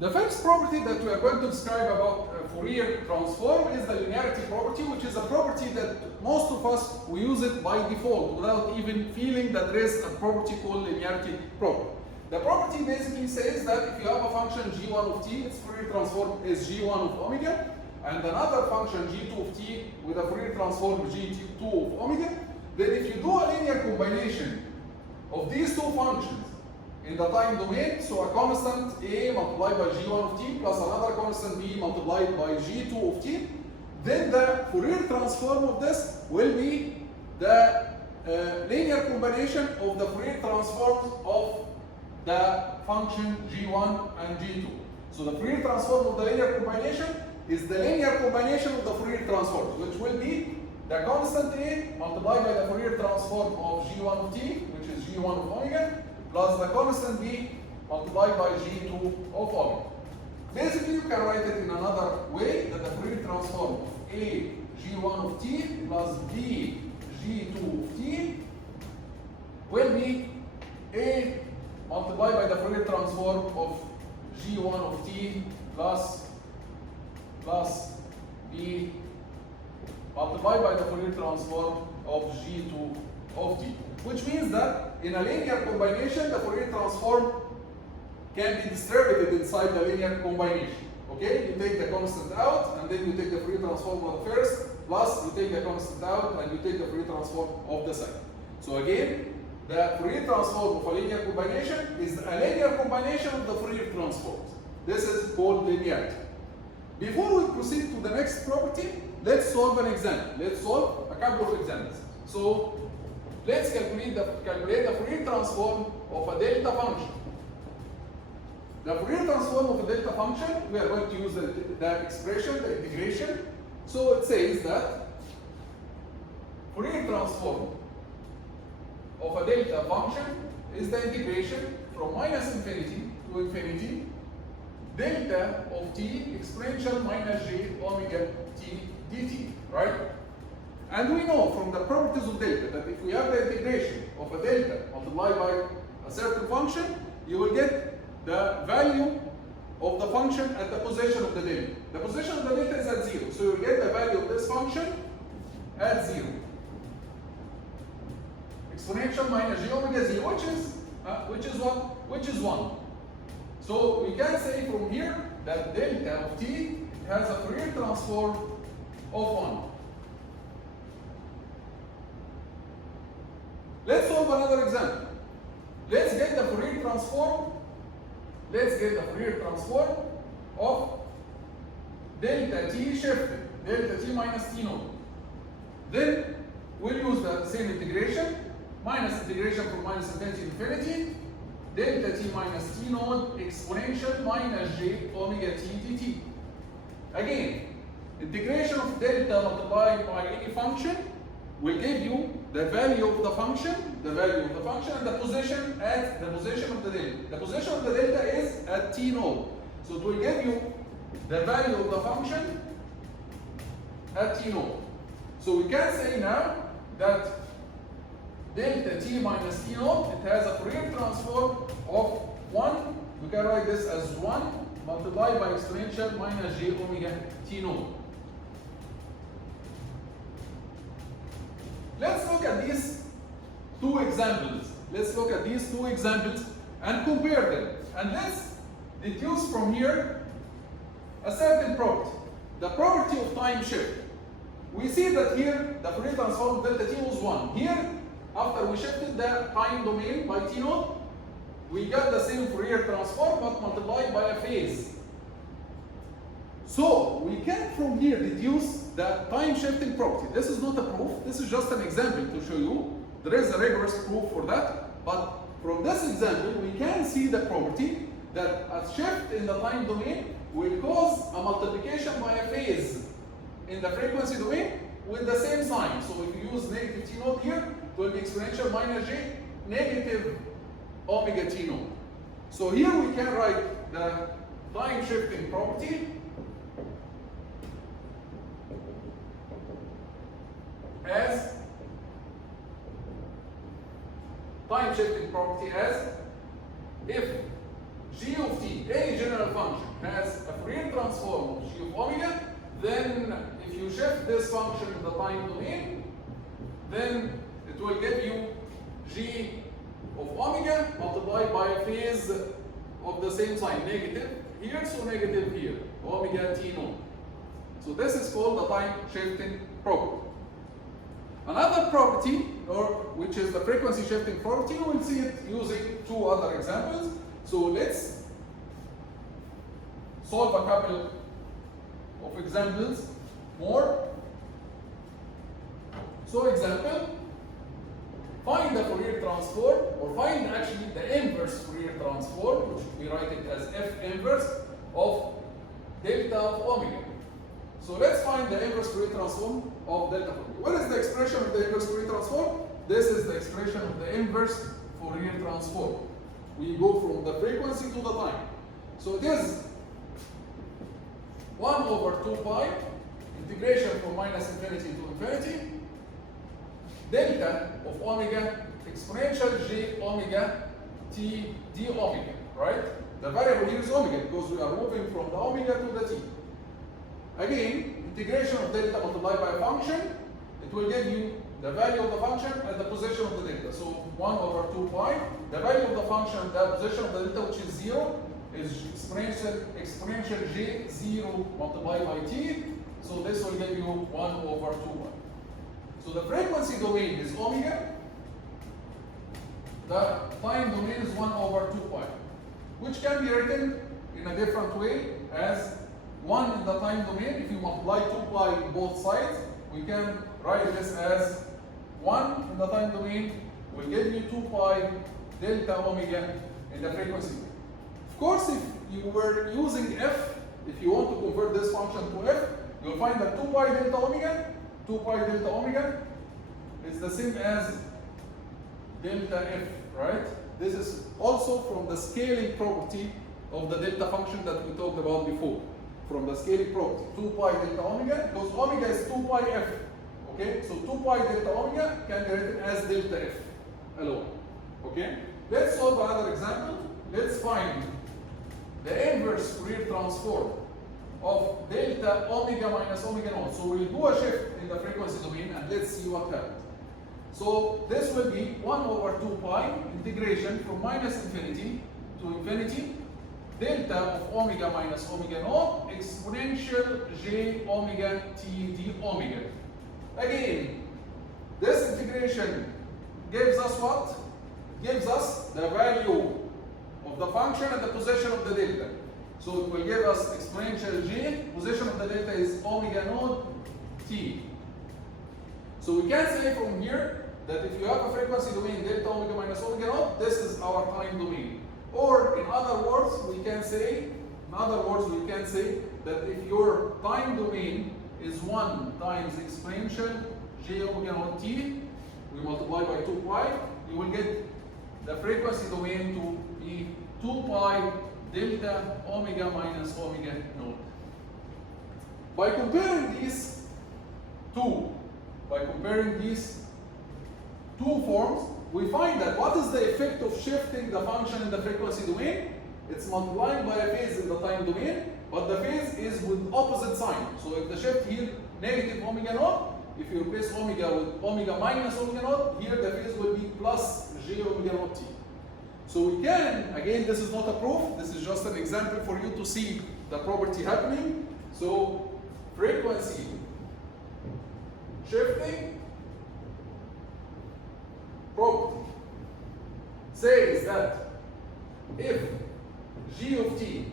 The first property that we are going to describe about Fourier transform is the linearity property, which is a property that most of us we use it by default without even feeling that there is a property called linearity property. The property basically says that if you have a function g1 of t, its Fourier transform is g1 of omega, and another function g2 of t with a Fourier transform g2 of omega, then if you do a linear combination of these two functions in the time domain, so a constant a multiplied by g1 of t plus another constant b multiplied by g2 of t, then the Fourier transform of this will be the linear combination of the Fourier transforms of the function g1 and g2. So the Fourier transform of the linear combination is the linear combination of the Fourier transforms, which will be the constant a multiplied by the Fourier transform of g1 of t, which is g1 of omega, plus the constant b multiplied by g2 of omega. Basically, you can write it in another way, that the Fourier transform of a g1 of t plus b g2 of t will be a multiplied by the Fourier transform of g1 of t plus b multiplied by the Fourier transform of g2 of t. Which means that in a linear combination, the Fourier transform can be distributed inside the linear combination. Okay, you take the constant out, and then you take the Fourier transform of the first, plus you take the constant out, and you take the Fourier transform of the second. So again, the Fourier transform of a linear combination is a linear combination of the Fourier transforms. This is called linearity. Before we proceed to the next property, let's solve an example. Let's solve a couple of examples. So let's calculate the Fourier transform of a delta function. The Fourier transform of a delta function, we are going to use the expression, the integration. So it says that Fourier transform of a delta function is the integration from minus infinity to infinity delta of t exponential minus j omega t dt, right? And we know from the properties of delta that if we have the integration of a delta multiplied by a certain function, you will get the value of the function at the position of the delta. The position of the delta is at 0, so you will get the value of this function at 0. Exponential minus j omega 0, which is what? Which is 1. So we can say from here that delta of t has a Fourier transform of 1. Let's solve another example. Let's get the Fourier transform. Let's get the Fourier transform of delta t shifted, delta t minus t naught. Then we'll use the same integration, minus integration from minus infinity to infinity, delta t minus t naught exponential minus j omega t dt. Again, integration of delta multiplied by any function will give you the value of the function, and the position at the position of the delta. The position of the delta is at t naught. So it will give you the value of the function at t naught. So we can say now that delta t minus t naught, it has a Fourier transform of 1. We can write this as 1 multiplied by exponential minus j omega t naught. Let's look at these two examples. And compare them. And let's deduce from here a certain property. The property of time shift. We see that here the Fourier transform of delta t was 1. Here, after we shifted the time domain by t naught, we got the same Fourier transform but multiplied by a phase. So we can from here deduce the time shifting property. This is not a proof, this is just an example to show you. There is a rigorous proof for that, but from this example we can see the property that a shift in the time domain will cause a multiplication by a phase in the frequency domain with the same sign. So if you use negative t naught here, it will be exponential minus j negative omega t naught. So here we can write the time shifting property as if g of t, any general function, has a Fourier transform of g of omega, then if you shift this function in the time domain, then it will give you g of omega multiplied by a phase of the same sign, negative here, so negative here, omega t naught. So this is called the time shifting property. Another property, which is the frequency shifting property, we'll see it using two other examples. So let's solve a couple of examples more. So example, find the Fourier transform, or find actually the inverse Fourier transform, which we write it as f inverse of delta of omega. So let's find the inverse Fourier transform of delta of omega. What is the expression of the inverse Fourier transform? This is the expression of the inverse Fourier transform. We go from the frequency to the time. So it is 1 over 2 pi, integration from minus infinity to infinity, delta of omega exponential j omega t d omega, right? The variable here is omega because we are moving from the omega to the t. Again, integration of delta multiplied by a function, it will give you the value of the function and the position of the delta. So 1 over 2 pi, the value of the function, the position of the delta, which is 0, is exponential j 0 multiplied by t. So this will give you 1 over 2 pi. So the frequency domain is omega, the time domain is 1 over 2 pi, which can be written in a different way as 1 in the time domain. If you multiply 2 pi in both sides, we can write this as 1 in the time domain will give you 2 pi delta omega in the frequency domain. Of course, if you were using f, if you want to convert this function to f, you'll find that 2 pi delta omega is the same as delta f, right? This is also from the scaling property of the delta function that we talked about before. From the scaling property, 2 pi delta omega, because omega is 2 pi f. Okay, so 2 pi delta omega can be written as delta f alone. Okay, let's solve another example. Let's find the inverse Fourier transform of delta omega minus omega naught. So we'll do a shift in the frequency domain and let's see what happens. So this will be 1 over 2 pi integration from minus infinity to infinity delta of omega minus omega naught exponential j omega t d omega. Again, this integration gives us what? Gives us the value of the function and the position of the delta. So it will give us exponential j, position of the delta is omega naught t. So we can say from here that if you have a frequency domain delta omega minus omega naught, this is our time domain. Or in other words, we can say that if your time domain is 1 times exponential j omega naught t, we multiply by 2 pi, you will get the frequency domain to be 2 pi delta omega minus omega naught. By comparing these two forms, we find that what is the effect of shifting the function in the frequency domain? It's multiplying by a phase in the time domain, but the phase is with opposite sign. So if the shift here, negative omega naught, if you replace omega with omega minus omega naught, here the phase will be plus j omega naught t. So we can, again, this is not a proof, this is just an example for you to see the property happening. So frequency shifting property says that if g of t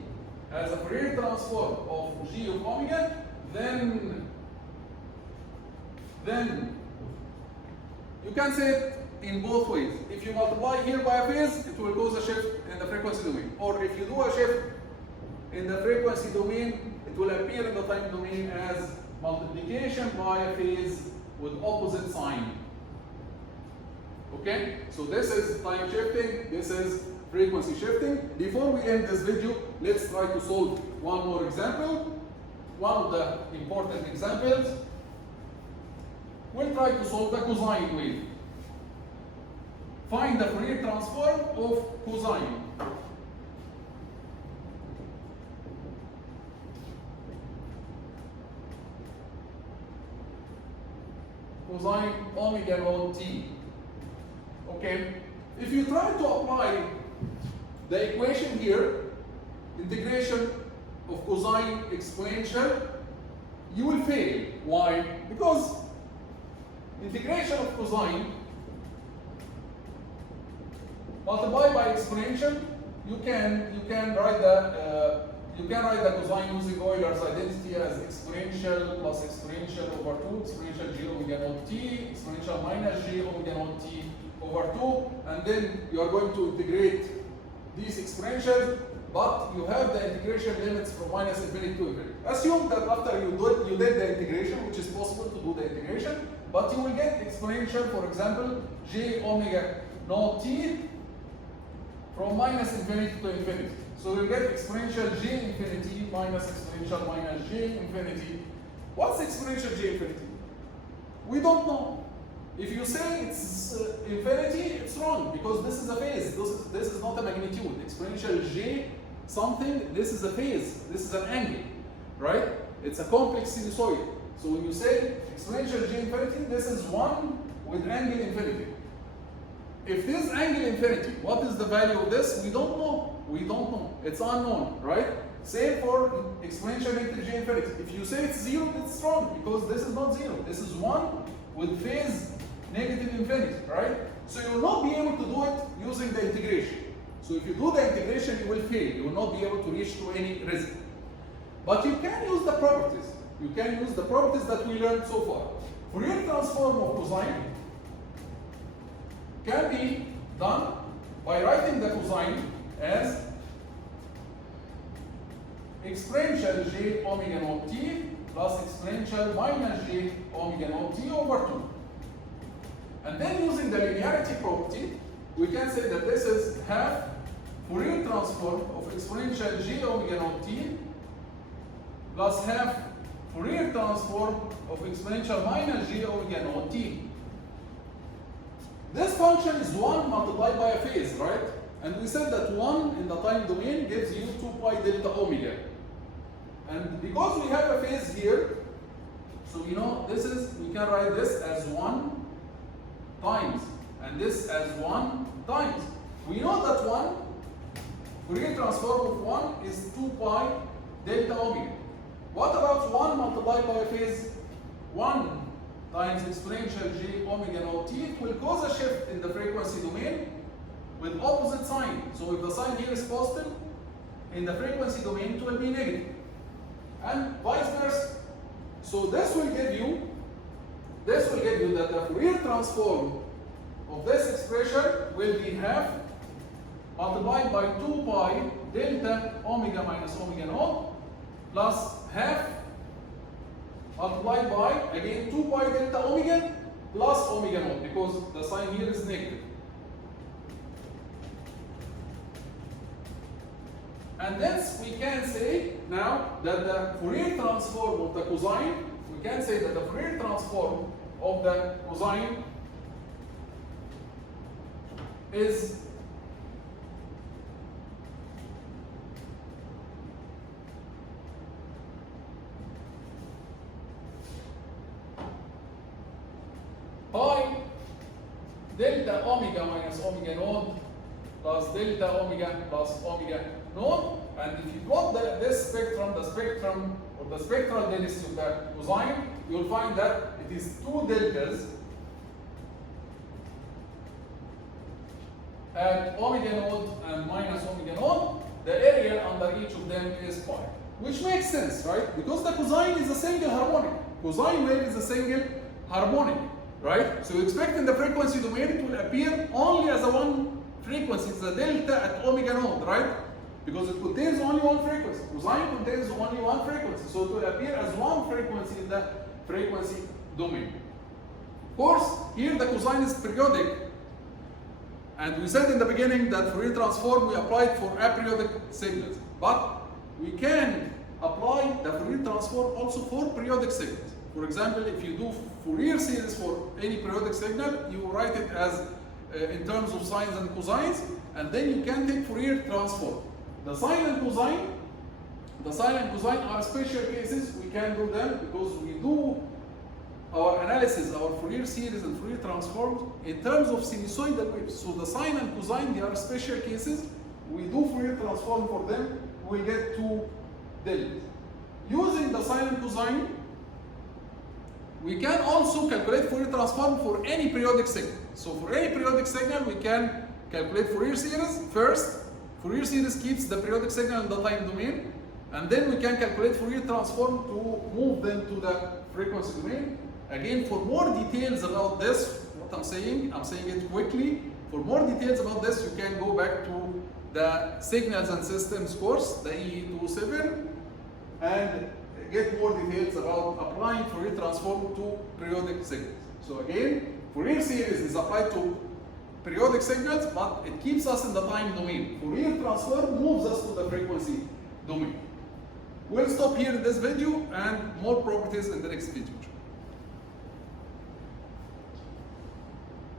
has a Fourier transform of g of omega, then you can say it in both ways. If you multiply here by a phase, it will cause a shift in the frequency domain. Or if you do a shift in the frequency domain, it will appear in the time domain as multiplication by a phase with opposite sign. Okay, so this is time shifting, this is frequency shifting. Before we end this video, let's try to solve one more example. One of the important examples. We'll try to solve the cosine wave. Find the Fourier transform of cosine. cosine omega naught t. Okay? If you try to apply the equation here, integration of cosine exponential, you will fail. Why? Because integration of cosine multiplied by exponential, you can write the cosine using Euler's identity as exponential plus exponential over 2, exponential j omega naught t, exponential minus j omega naught t over 2, and then you are going to integrate these exponentials, but you have the integration limits from minus infinity to infinity. Assume that after you did the integration, which is possible to do the integration, but you will get exponential, for example, j omega naught t from minus infinity to infinity. So you get exponential j infinity minus exponential minus j infinity. What's exponential j infinity? We don't know. If you say it's infinity, it's wrong, because this is a phase. This is not a magnitude. Exponential j something, this is a phase. This is an angle, right? It's a complex sinusoid. So when you say exponential j infinity, this is 1 with angle infinity. If this angle infinity, what is the value of this? We don't know. We don't know. It's unknown, right? Same for exponential into j infinity. If you say it's 0, it's wrong, because this is not 0. This is 1 with phase negative infinity, right? So you will not be able to do it using the integration. So if you do the integration, you will fail. You will not be able to reach to any result. But you can use the properties. You can use the properties that we learned so far. Fourier transform of cosine can be done by writing the cosine as exponential j omega naught t plus exponential minus j omega naught t over 2. And then using the linearity property, we can say that this is half Fourier transform of exponential j omega naught t plus half Fourier transform of exponential minus j omega naught t. This function is 1 multiplied by a phase, right? And we said that 1 in the time domain gives you 2 pi delta omega. And because we have a phase here, so we know we can write this as 1 times, and this as 1 times. We know that 1, Fourier transform of 1 is 2 pi delta omega. What about 1 multiplied by a phase? 1 times exponential j omega naught t, it will cause a shift in the frequency domain with opposite sign. So if the sign here is positive, in the frequency domain it will be negative, and vice versa. So this will give you that the Fourier transform of this expression will be half multiplied by 2 pi delta omega minus omega naught plus half multiplied by, again, 2 pi delta omega plus omega naught, because the sign here is negative. And thence we can say now that the Fourier transform of the cosine, we can say that the Fourier transform of the cosine is pi delta omega minus omega naught plus delta omega plus omega naught. And if you plot this spectrum, the spectral density of the cosine, you will find that it is 2 deltas at omega naught and minus omega naught. The area under each of them is pi, which makes sense, right? Because the cosine is a single harmonic. Cosine wave is a single harmonic, right? So you expect in the frequency domain it will appear only as a one frequency. It's a delta at omega naught, right? Because it contains only one frequency. Cosine contains only one frequency. So it will appear as one frequency in the frequency domain. Of course, here the cosine is periodic. And we said in the beginning that Fourier transform we applied for aperiodic signals. But we can apply the Fourier transform also for periodic signals. For example, if you do Fourier series for any periodic signal, you write it as in terms of sines and cosines, and then you can take Fourier transform. The sine and cosine are special cases. We can do them because we do our analysis, our Fourier series and Fourier transforms in terms of sinusoidal waves. So the sine and cosine, they are special cases. We do Fourier transform for them, we get two deltas. Using the sine and cosine, we can also calculate Fourier transform for any periodic signal. So for any periodic signal, we can calculate Fourier series. First, Fourier series keeps the periodic signal in the time domain, and then we can calculate Fourier transform to move them to the frequency domain. Again, for more details about this, what I'm saying it quickly. For more details about this, you can go back to the Signals and Systems course, the EE27, and get more details about applying Fourier transform to periodic signals. So again, Fourier series is applied to periodic signals, but it keeps us in the time domain. Fourier transform moves us to the frequency domain. We'll stop here in this video and more properties in the next video.